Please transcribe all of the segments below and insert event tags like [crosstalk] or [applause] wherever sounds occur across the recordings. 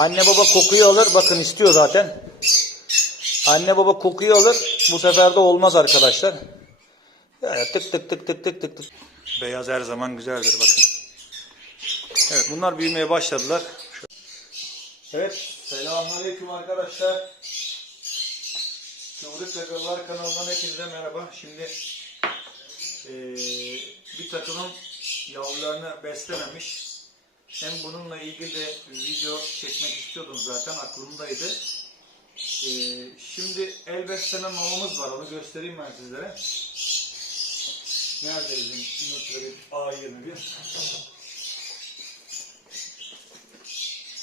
Anne baba kokuyu alır. Bakın istiyor zaten. Anne baba kokuyu alır. Bu sefer de olmaz arkadaşlar. Yani tık tık tık tık tık tık tık. Beyaz her zaman güzeldir bakın. Evet bunlar büyümeye başladılar. Evet selamünaleyküm arkadaşlar. Kıvrık Gagalar kanalından hepinize merhaba. Şimdi eee, bir takımın yavrularını beslememiş. Hem bununla ilgili de video çekmek istiyordum zaten aklımdaydı. Eee, şimdi el besleme mamamız var onu göstereyim ben sizlere. Nerede bizim Nutri A21?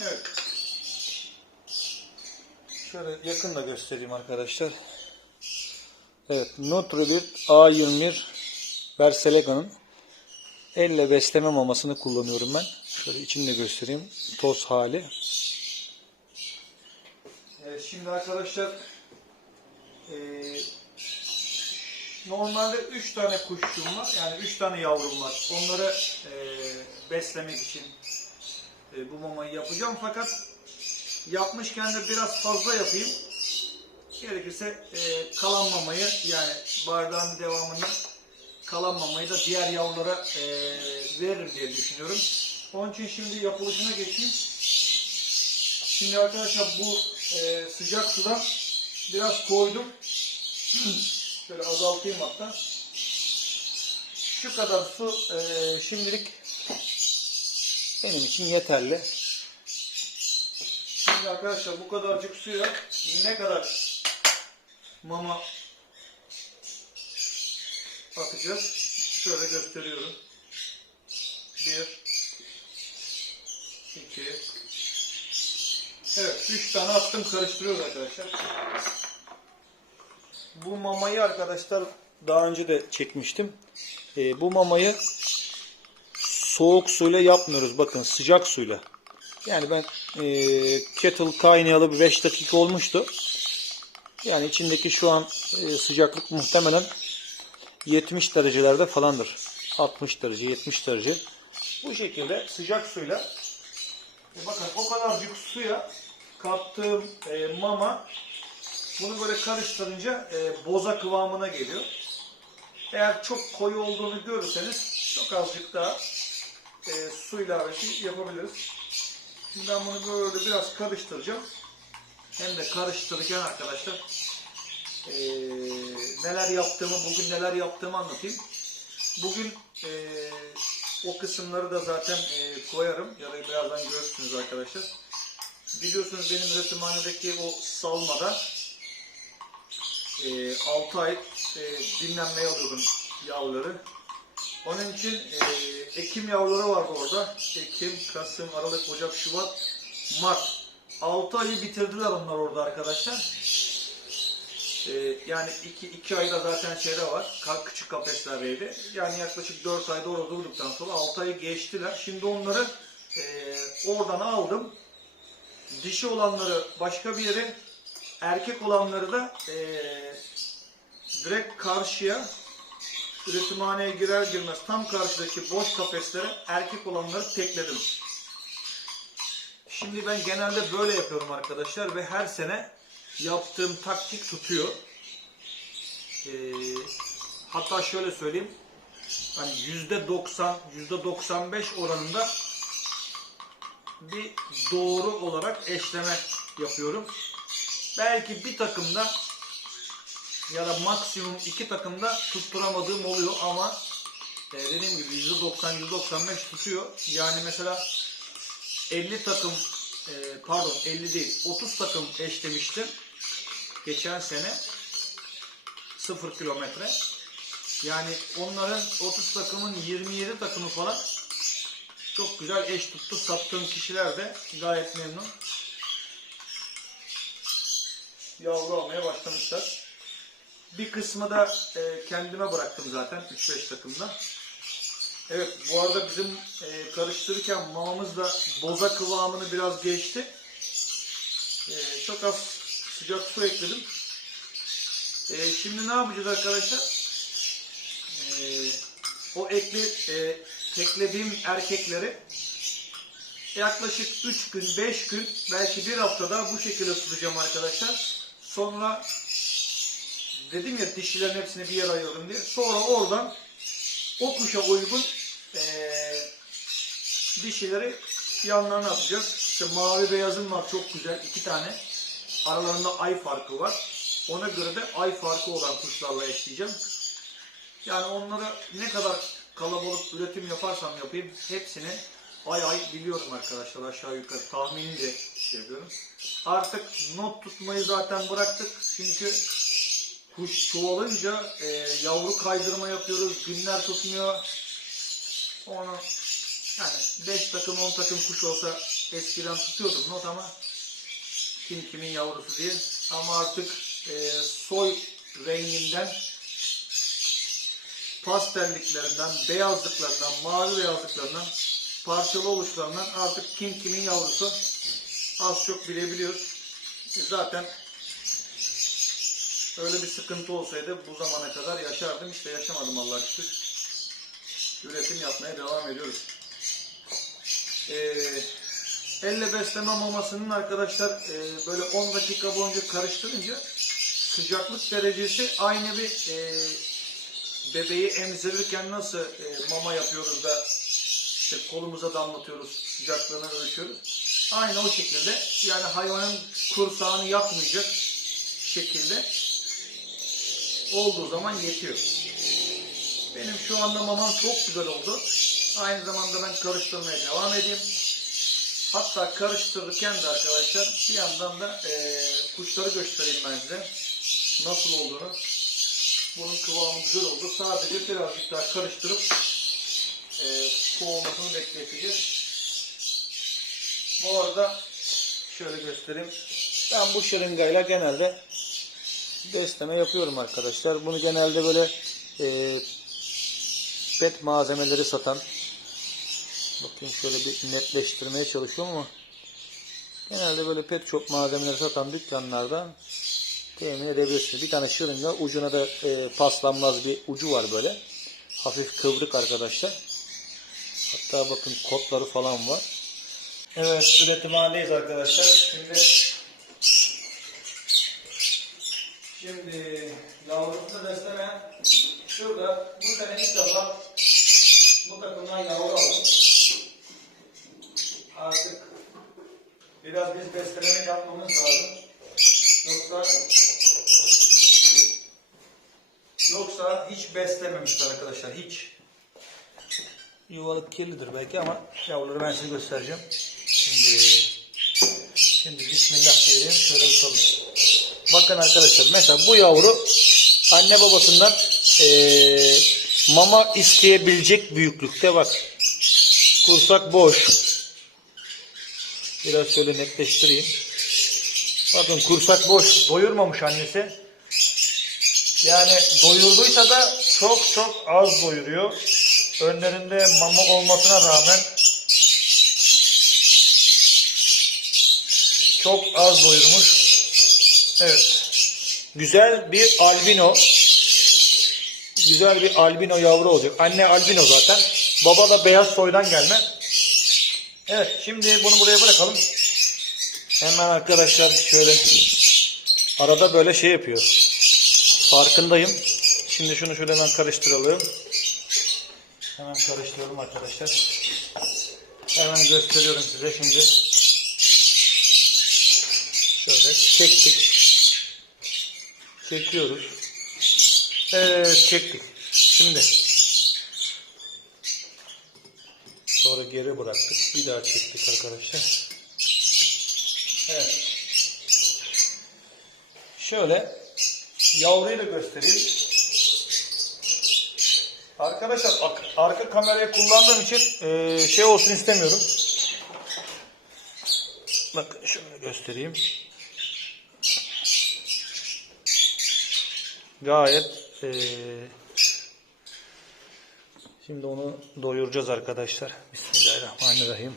Evet. Şöyle yakın da göstereyim arkadaşlar. Evet, Nutribit A21 Verselega'nın elle besleme mamasını kullanıyorum ben. Şöyle içini de göstereyim. Toz hali. Evet, şimdi arkadaşlar eee, normalde 3 tane kuşçum var. Yani 3 tane yavrum var. Onları eee, beslemek için e, bu mamayı yapacağım. Fakat yapmışken de biraz fazla yapayım. Gerekirse e, kalan mamayı yani bardağın devamında kalan mamayı da diğer yavrulara e, veririm diye düşünüyorum. Onun için şimdi yapılışına geçeyim. Şimdi arkadaşlar bu e, sıcak sudan biraz koydum. [clears throat] Şöyle azaltayım hatta. Şu kadar su e, şimdilik benim için yeterli. Şimdi arkadaşlar bu kadarcık suya ne kadar mama atacağız? Şöyle gösteriyorum. Bir, iki, evet üç tane attım karıştırıyoruz arkadaşlar. Bu mamayı arkadaşlar daha önce de çekmiştim. Ee, bu mamayı soğuk suyla yapmıyoruz. Bakın sıcak suyla. Yani ben e, kettle kaynayalı bir 5 dakika olmuştu. Yani içindeki şu an e, sıcaklık muhtemelen 70 derecelerde falandır. 60 derece, 70 derece. Bu şekilde sıcak suyla bakın o kadarcık suya kattığım e, mama bunu böyle karıştırınca e, boza kıvamına geliyor. Eğer çok koyu olduğunu görürseniz çok azıcık daha e, su ilavesi yapabiliriz. Şimdi ben bunu böyle biraz karıştıracağım. Hem de karıştırırken arkadaşlar e, neler yaptığımı, bugün neler yaptığımı anlatayım. Bugün e, o kısımları da zaten e, koyarım ya da birazdan görürsünüz arkadaşlar. Biliyorsunuz benim üretimhanedeki o salmada e, 6 ay e, dinlenmeye alıyordum yavruları. Onun için e, Ekim yavruları vardı orada. Ekim, Kasım, Aralık, Ocak, Şubat, Mart. 6 ayı bitirdiler onlar orada arkadaşlar. E, yani 2 2 ayda zaten şeyde var. Küçük kafeslerdeydi. Yani yaklaşık 4 ayda orada durduktan sonra 6 ayı geçtiler. Şimdi onları e, oradan aldım. Dişi olanları başka bir yere, erkek olanları da e, direkt karşıya üretimhaneye girer girmez tam karşıdaki boş kafeslere erkek olanları tekledim. Şimdi ben genelde böyle yapıyorum arkadaşlar ve her sene yaptığım taktik tutuyor. Ee, hatta şöyle söyleyeyim. Hani yüzde 90, yüzde 95 oranında bir doğru olarak eşleme yapıyorum. Belki bir takımda ya da maksimum iki takımda tutturamadığım oluyor ama e, dediğim gibi %90 %95 tutuyor. Yani mesela 50 takım e, pardon 50 değil 30 takım eşlemiştim geçen sene 0 kilometre. Yani onların 30 takımın 27 takımı falan çok güzel eş tuttu. Sattığım kişiler de gayet memnun. Yavru almaya başlamışlar. Bir kısmı da e, kendime bıraktım zaten 3-5 takımda. Evet bu arada bizim e, karıştırırken mamamız da boza kıvamını biraz geçti. E, çok az sıcak su ekledim. E, şimdi ne yapacağız arkadaşlar? E, o ekle, e, teklediğim erkekleri yaklaşık 3 gün, 5 gün, belki bir haftada bu şekilde tutacağım arkadaşlar. Sonra dedim ya dişilerin hepsini bir yere ayırdım diye. Sonra oradan o kuşa uygun eee dişileri yanlarına atacağız. İşte mavi beyazım var çok güzel iki tane. Aralarında ay farkı var. Ona göre de ay farkı olan kuşlarla eşleyeceğim. Yani onları ne kadar kalabalık üretim yaparsam yapayım hepsini ay ay biliyorum arkadaşlar aşağı yukarı tahmini şey yapıyorum. Artık not tutmayı zaten bıraktık çünkü kuş çoğalınca e, yavru kaydırma yapıyoruz günler tutmuyor. Onu yani 5 takım 10 takım kuş olsa eskiden tutuyordum not ama kim kimin yavrusu diye ama artık e, soy renginden pastelliklerinden, beyazlıklarından, mavi beyazlıklarından, parçalı oluşlarından artık kim kimin yavrusu az çok bilebiliyoruz. E zaten öyle bir sıkıntı olsaydı bu zamana kadar yaşardım. İşte yaşamadım Allah'a şükür. Üretim yapmaya devam ediyoruz. Ee, elle besleme mamasının arkadaşlar e, böyle 10 dakika boyunca karıştırınca sıcaklık derecesi aynı bir e, bebeği emzirirken nasıl e, mama yapıyoruz da işte kolumuza damlatıyoruz, sıcaklığını ölçüyoruz. Aynı o şekilde yani hayvanın kursağını yakmayacak şekilde olduğu zaman yetiyor. Benim şu anda mamam çok güzel oldu. Aynı zamanda ben karıştırmaya devam edeyim. Hatta karıştırırken de arkadaşlar bir yandan da e, kuşları göstereyim ben size. Nasıl olduğunu. Bunun kıvamı güzel oldu. Sadece birazcık daha karıştırıp e, soğumasını bekleteceğiz. Bu arada şöyle göstereyim. Ben bu şırıngayla genelde besleme yapıyorum arkadaşlar. Bunu genelde böyle e, pet malzemeleri satan bakayım şöyle bir netleştirmeye çalışıyorum ama genelde böyle pet shop malzemeleri satan dükkanlarda temin edebilirsiniz. Bir tane şırınga ucuna da e, paslanmaz bir ucu var böyle. Hafif kıvrık arkadaşlar. Hatta bakın kotları falan var. Evet üretim halindeyiz arkadaşlar. Şimdi Şimdi yavrusunu beslemeyen şurada bu sene ilk defa bu takımdan yavru aldım. Artık biraz biz beslememek yapmamız lazım. Yoksa yoksa hiç beslememişler arkadaşlar hiç. Yuvalık kirlidir belki ama yavruları ben size göstereceğim. Şimdi şimdi bismillah diyelim şöyle tutalım. Bakın arkadaşlar mesela bu yavru anne babasından eee, mama isteyebilecek büyüklükte bak. Kursak boş. Biraz şöyle netleştireyim. Bakın kursak boş. Doyurmamış annesi. Yani doyurduysa da çok çok az doyuruyor. Önlerinde mama olmasına rağmen çok az doyurmuş. Evet. Güzel bir albino. Güzel bir albino yavru olacak. Anne albino zaten. Baba da beyaz soydan gelme. Evet şimdi bunu buraya bırakalım. Hemen arkadaşlar şöyle arada böyle şey yapıyor. Farkındayım. Şimdi şunu şöyle hemen karıştıralım. Hemen karıştıralım arkadaşlar. Hemen gösteriyorum size şimdi. Şöyle çektik. Çekiyoruz. Evet çektik. Şimdi sonra geri bıraktık. Bir daha çektik arkadaşlar. Evet. Şöyle yavruyu da göstereyim. Arkadaşlar arka kamerayı kullandığım için eee, şey olsun istemiyorum. Bakın şöyle göstereyim. Gayet eee, şimdi onu doyuracağız arkadaşlar. Bismillahirrahmanirrahim.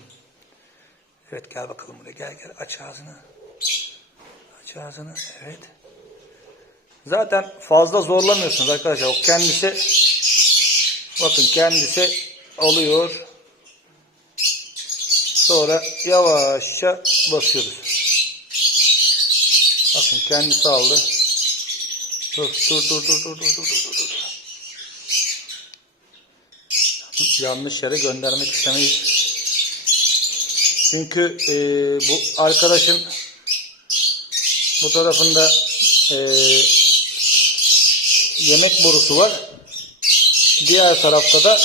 Evet gel bakalım buraya gel gel aç ağzını. Aç ağzını evet. Zaten fazla zorlamıyorsunuz arkadaşlar. O kendisi bakın kendisi alıyor. Sonra yavaşça basıyoruz. Bakın kendisi aldı. Dur dur dur dur dur dur dur dur dur. Yanlış yere göndermek istemeyiz. Çünkü e, bu arkadaşın bu tarafında e, yemek borusu var. Diğer tarafta da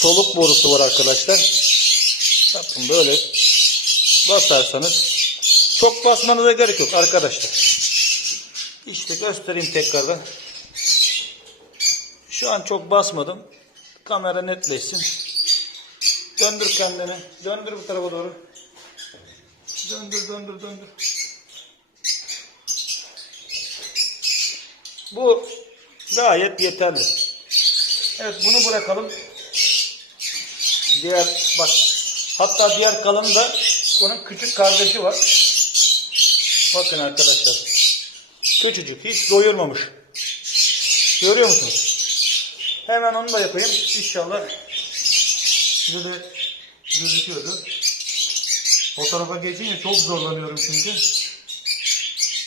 soluk borusu var arkadaşlar. Bakın böyle basarsanız çok basmanıza gerek yok arkadaşlar. İşte göstereyim tekrardan. Şu an çok basmadım. Kamera netleşsin. Döndür kendini. Döndür bu tarafa doğru. Döndür döndür döndür. Bu gayet yeterli. Evet bunu bırakalım. Diğer bak hatta diğer kalanı da bunun küçük kardeşi var. Bakın arkadaşlar. Küçücük hiç doyurmamış. Görüyor musunuz? Hemen onu da yapayım. İnşallah size de gözüküyordu. O tarafa geçince çok zorlanıyorum çünkü.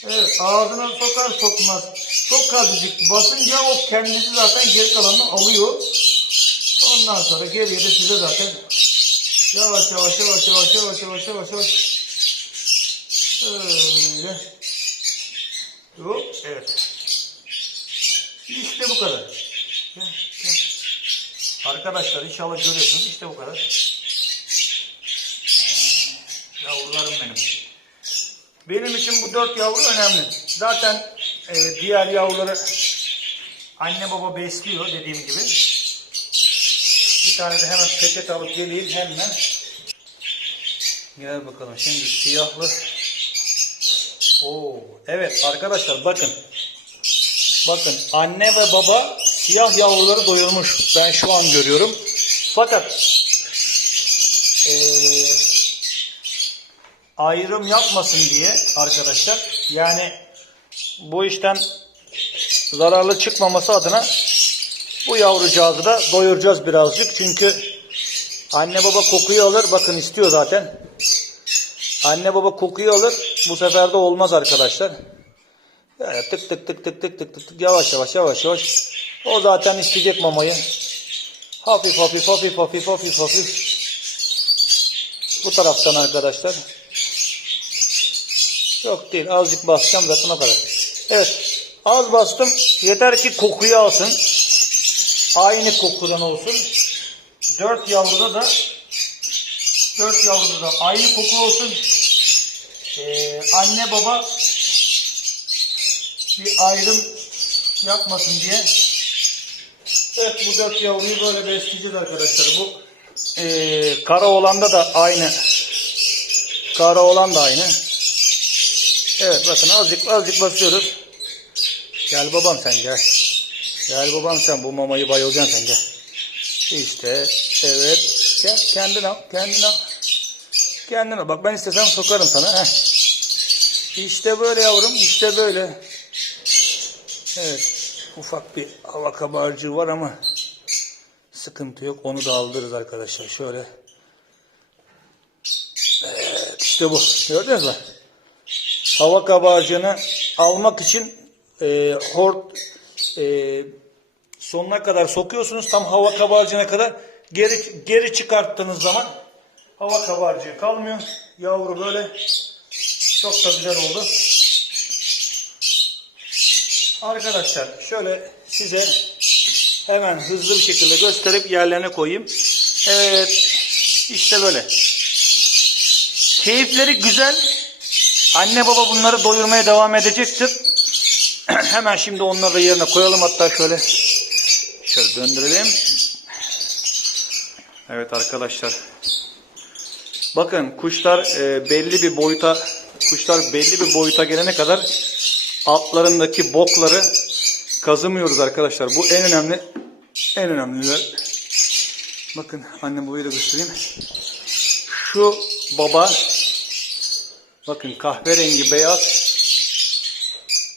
Evet ağzına sokar sokmaz. Çok azıcık basınca o kendisi zaten geri kalanını alıyor. Ondan sonra geriye de size zaten yavaş yavaş yavaş yavaş yavaş yavaş yavaş yavaş öyle Hop, evet. İşte bu kadar. Arkadaşlar inşallah görüyorsunuz işte bu kadar. Yavrularım benim. Benim için bu dört yavru önemli. Zaten e, diğer yavruları anne baba besliyor dediğim gibi. Bir tane de hemen peçet alıp geleyim hemen. Gel bakalım şimdi siyahlı. Oo, evet arkadaşlar bakın. Bakın anne ve baba siyah yavruları doyurmuş. Ben şu an görüyorum. Fakat eee, ayrım yapmasın diye arkadaşlar yani bu işten zararlı çıkmaması adına bu yavrucağızı da doyuracağız birazcık. Çünkü anne baba kokuyu alır. Bakın istiyor zaten. Anne baba kokuyu alır. Bu sefer de olmaz arkadaşlar. Yani tık tık tık tık tık tık tık tık yavaş yavaş yavaş yavaş. O zaten isteyecek mamayı. Hafif hafif hafif hafif hafif hafif. Bu taraftan arkadaşlar. Çok değil. Azıcık basacağım zaten o kadar. Evet. Az bastım. Yeter ki kokuyu alsın. Aynı kokudan olsun. Dört yavruda da dört yavruda da aynı koku olsun. Ee, anne baba bir ayrım yapmasın diye. Evet bu dört yavruyu böyle besleyeceğiz arkadaşlar. Bu ee, kara olanda da aynı. Kara olan da aynı. Evet bakın azıcık azıcık basıyoruz. Gel babam sen gel. Gel babam sen bu mamayı bayılacaksın sen gel. İşte evet. Gel kendin al kendin al. Kendin al. Bak ben istesem sokarım sana. Heh. İşte böyle yavrum işte böyle. Evet. Ufak bir hava kabarcığı var ama sıkıntı yok. Onu da aldırırız arkadaşlar. Şöyle. Evet işte bu. Gördünüz mü? Hava kabarcığını almak için e, hort e, sonuna kadar sokuyorsunuz. Tam hava kabarcığına kadar geri geri çıkarttığınız zaman hava kabarcığı kalmıyor. Yavru böyle çok da güzel oldu. Arkadaşlar şöyle size hemen hızlı bir şekilde gösterip yerlerine koyayım. Evet işte böyle. Keyifleri güzel. Anne baba bunları doyurmaya devam edecektir. [clears throat] Hemen şimdi onları da yerine koyalım hatta şöyle şöyle döndürelim. Evet arkadaşlar. Bakın kuşlar e, belli bir boyuta kuşlar belli bir boyuta gelene kadar altlarındaki bokları kazımıyoruz arkadaşlar. Bu en önemli en önemliler. Bakın annem babayı da göstereyim. Şu baba bakın kahverengi beyaz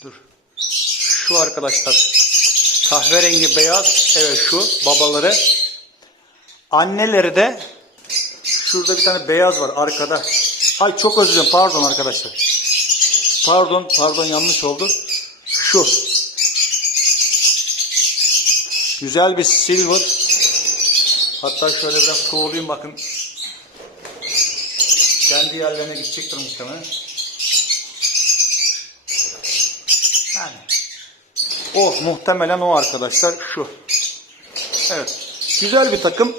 dur şu arkadaşlar kahverengi beyaz evet şu babaları anneleri de Şurada bir tane beyaz var arkada. Ay çok özür dilerim pardon arkadaşlar. Pardon pardon yanlış oldu. Şu. Güzel bir silver. Hatta şöyle biraz kovalayayım bakın. Kendi yerlerine gidecektir muhtemelen. Yani. O muhtemelen o arkadaşlar şu. Evet. Güzel bir takım.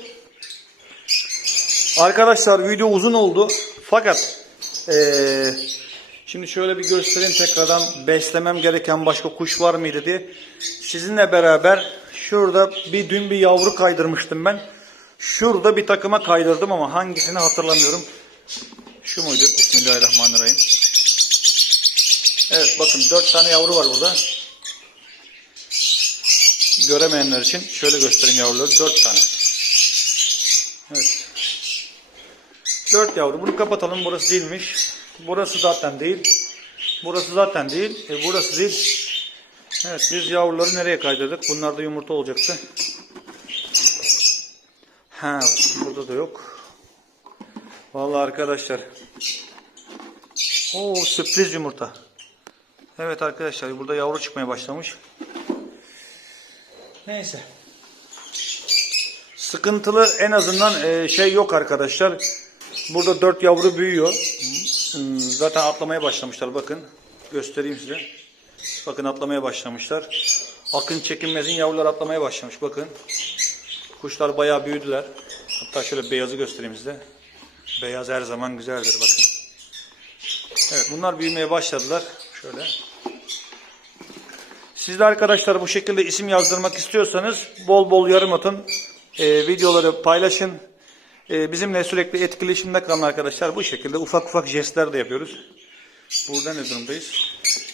Arkadaşlar video uzun oldu. Fakat eee, şimdi şöyle bir göstereyim tekrardan beslemem gereken başka kuş var mıydı diye. Sizinle beraber şurada bir dün bir yavru kaydırmıştım ben. Şurada bir takıma kaydırdım ama hangisini hatırlamıyorum. Şu muydu? Bismillahirrahmanirrahim. Evet bakın dört tane yavru var burada. Göremeyenler için şöyle göstereyim yavruları. Dört tane. Evet. Dört yavru. Bunu kapatalım. Burası değilmiş. Burası zaten değil. Burası zaten değil. E, burası değil. Evet biz yavruları nereye kaydırdık? Bunlar da yumurta olacaktı. Ha burada da yok. Vallahi arkadaşlar. Oo sürpriz yumurta. Evet arkadaşlar burada yavru çıkmaya başlamış. Neyse. Sıkıntılı en azından e, şey yok arkadaşlar. Burada dört yavru büyüyor. Zaten atlamaya başlamışlar bakın. Göstereyim size. Bakın atlamaya başlamışlar. Akın çekinmezin yavrular atlamaya başlamış bakın. Kuşlar bayağı büyüdüler. Hatta şöyle beyazı göstereyim size. Beyaz her zaman güzeldir bakın. Evet bunlar büyümeye başladılar. Şöyle. Siz de arkadaşlar bu şekilde isim yazdırmak istiyorsanız bol bol yorum atın. Ee, videoları paylaşın. Ee, bizimle sürekli etkileşimde kalın arkadaşlar. Bu şekilde ufak ufak jestler de yapıyoruz. Burada ne durumdayız?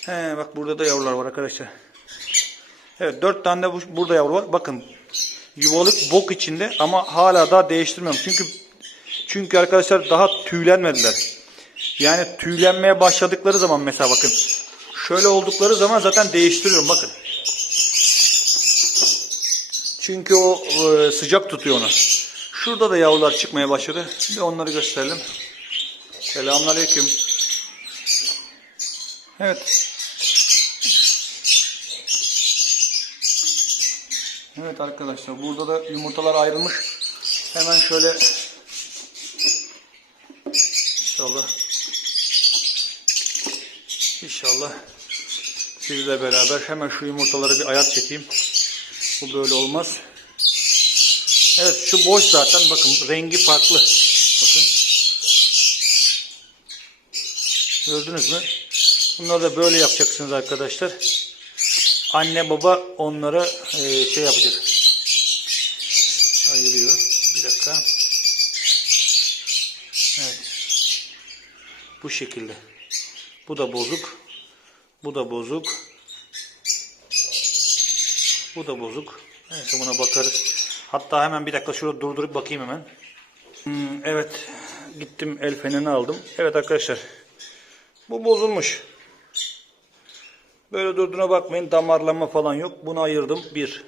He, bak burada da yavrular var arkadaşlar. Evet dört tane de bu- burada yavru var. Bakın yuvalık bok içinde ama hala daha değiştirmiyorum. Çünkü çünkü arkadaşlar daha tüylenmediler. Yani tüylenmeye başladıkları zaman mesela bakın. Şöyle oldukları zaman zaten değiştiriyorum bakın. Çünkü o e, sıcak tutuyor onu. Şurada da yavrular çıkmaya başladı. Bir onları gösterelim. Selamünaleyküm. Evet. Evet arkadaşlar burada da yumurtalar ayrılmış. Hemen şöyle İnşallah İnşallah sizle beraber hemen şu yumurtaları bir ayar çekeyim. Bu böyle olmaz. Evet şu boş zaten bakın rengi farklı. Bakın. Gördünüz mü? Bunları da böyle yapacaksınız arkadaşlar. Anne baba onlara e, şey yapacak. Ayırıyor. Bir dakika. Evet. Bu şekilde. Bu da bozuk. Bu da bozuk. Bu da bozuk. Neyse buna bakarız. Hatta hemen bir dakika şurada durdurup bakayım hemen. Hmm, evet. Gittim el fenerini aldım. Evet arkadaşlar. Bu bozulmuş. Böyle durduğuna bakmayın. Damarlanma falan yok. Bunu ayırdım. Bir.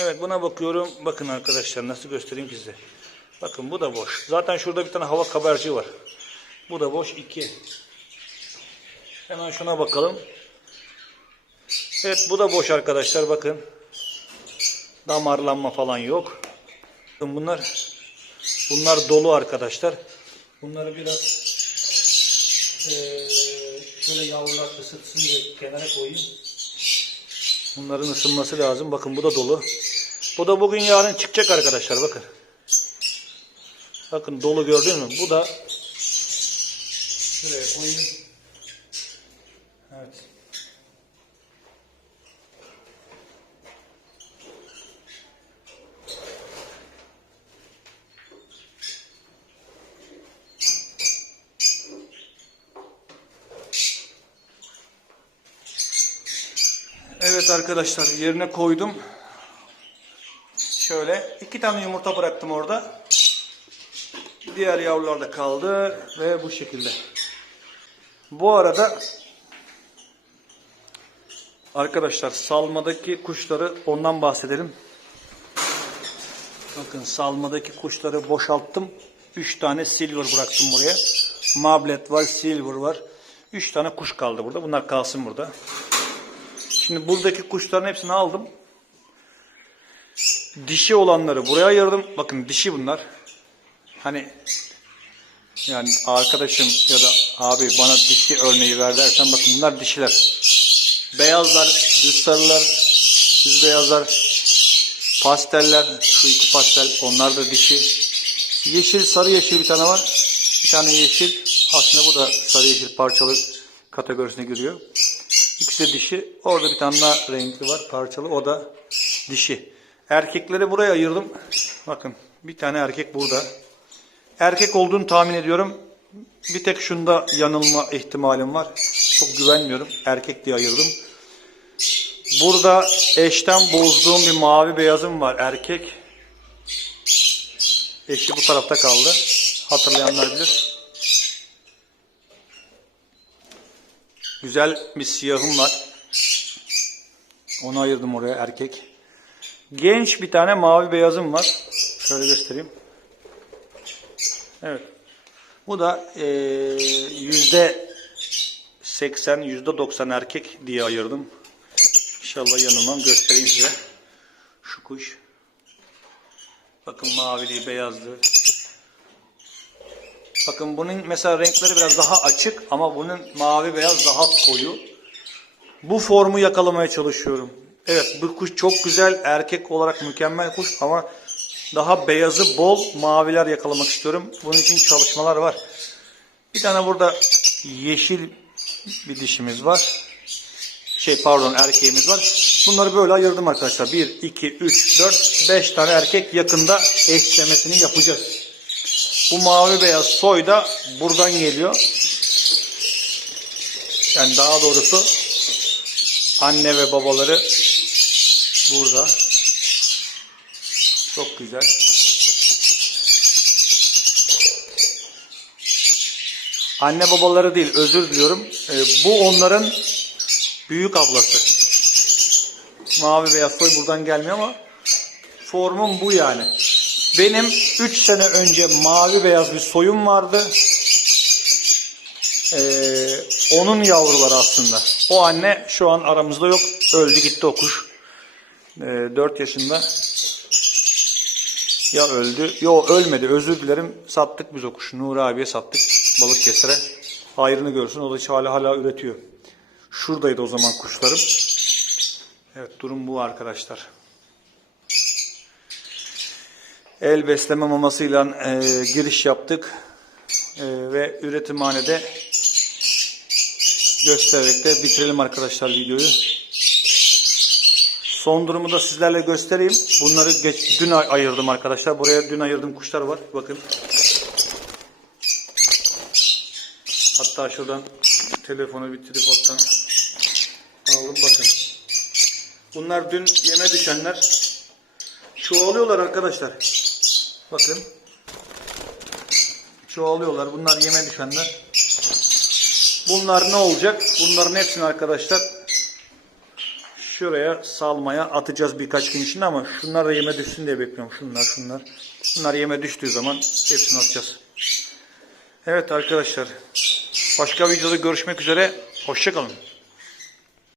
Evet buna bakıyorum. Bakın arkadaşlar nasıl göstereyim size. Bakın bu da boş. Zaten şurada bir tane hava kabarcığı var. Bu da boş. iki. Hemen şuna bakalım. Evet bu da boş arkadaşlar bakın. Damarlanma falan yok. Bunlar bunlar dolu arkadaşlar. Bunları biraz şöyle yavrular ısıtsın diye kenara koyayım. Bunların ısınması lazım. Bakın bu da dolu. Bu da bugün yarın çıkacak arkadaşlar bakın. Bakın dolu gördün mü? Bu da şuraya koyayım. Evet. Evet arkadaşlar yerine koydum. Şöyle iki tane yumurta bıraktım orada. Diğer yavrular da kaldı ve bu şekilde. Bu arada arkadaşlar salmadaki kuşları ondan bahsedelim. Bakın salmadaki kuşları boşalttım. 3 tane silver bıraktım buraya. Mablet var, silver var. 3 tane kuş kaldı burada. Bunlar kalsın burada. Şimdi buradaki kuşların hepsini aldım. Dişi olanları buraya ayırdım. Bakın dişi bunlar. Hani yani arkadaşım ya da abi bana dişi örneği ver dersen bakın bunlar dişiler. Beyazlar, düz sarılar, düz beyazlar, pasteller, şu iki pastel onlar da dişi. Yeşil, sarı yeşil bir tane var. Bir tane yeşil. Aslında bu da sarı yeşil parçalı kategorisine giriyor. İkisi dişi. Orada bir tane daha renkli var parçalı. O da dişi. Erkekleri buraya ayırdım. Bakın bir tane erkek burada. Erkek olduğunu tahmin ediyorum. Bir tek şunda yanılma ihtimalim var. Çok güvenmiyorum. Erkek diye ayırdım. Burada eşten bozduğum bir mavi beyazım var. Erkek. Eşi bu tarafta kaldı. Hatırlayanlar bilir. Güzel bir siyahım var. Onu ayırdım oraya erkek. Genç bir tane mavi beyazım var. Şöyle göstereyim. Evet. Bu da eee, yüzde 80, yüzde 90 erkek diye ayırdım. İnşallah yanılmam göstereyim size. Şu kuş. Bakın maviliği, beyazlığı. Bakın bunun mesela renkleri biraz daha açık ama bunun mavi beyaz daha koyu. Bu formu yakalamaya çalışıyorum. Evet bu kuş çok güzel erkek olarak mükemmel kuş ama daha beyazı bol maviler yakalamak istiyorum. Bunun için çalışmalar var. Bir tane burada yeşil bir dişimiz var. Şey pardon erkeğimiz var. Bunları böyle ayırdım arkadaşlar. 1, 2, 3, 4, 5 tane erkek yakında eşlemesini yapacağız. Bu mavi beyaz soy da buradan geliyor. Yani daha doğrusu anne ve babaları burada. Çok güzel. Anne babaları değil özür diliyorum. Ee, bu onların büyük ablası. Mavi beyaz soy buradan gelmiyor ama formum bu yani. Benim 3 sene önce mavi beyaz bir soyum vardı. Ee, onun yavruları aslında. O anne şu an aramızda yok. Öldü gitti o kuş. Ee, 4 yaşında. Ya öldü. Yo ölmedi. Özür dilerim. Sattık biz o kuşu. Nuri abiye sattık. Balıkesir'e. Hayrını görsün. O da hala hala üretiyor. Şuradaydı o zaman kuşlarım. Evet durum bu arkadaşlar. El besleme mamasıyla e, giriş yaptık. E, ve üretimhanede göstererek de bitirelim arkadaşlar videoyu. Son durumu da sizlerle göstereyim. Bunları geç, dün ay- ayırdım arkadaşlar. Buraya dün ayırdığım kuşlar var. Bakın. Hatta şuradan telefonu bir tripodtan aldım. Bakın. Bunlar dün yeme düşenler. Çoğalıyorlar arkadaşlar. Bakın. Çoğalıyorlar. Bunlar yeme düşenler. Bunlar ne olacak? Bunların hepsini arkadaşlar şuraya salmaya atacağız birkaç gün içinde ama şunlar da yeme düşsün diye bekliyorum. Şunlar şunlar. Bunlar yeme düştüğü zaman hepsini atacağız. Evet arkadaşlar. Başka videoda görüşmek üzere. Hoşçakalın.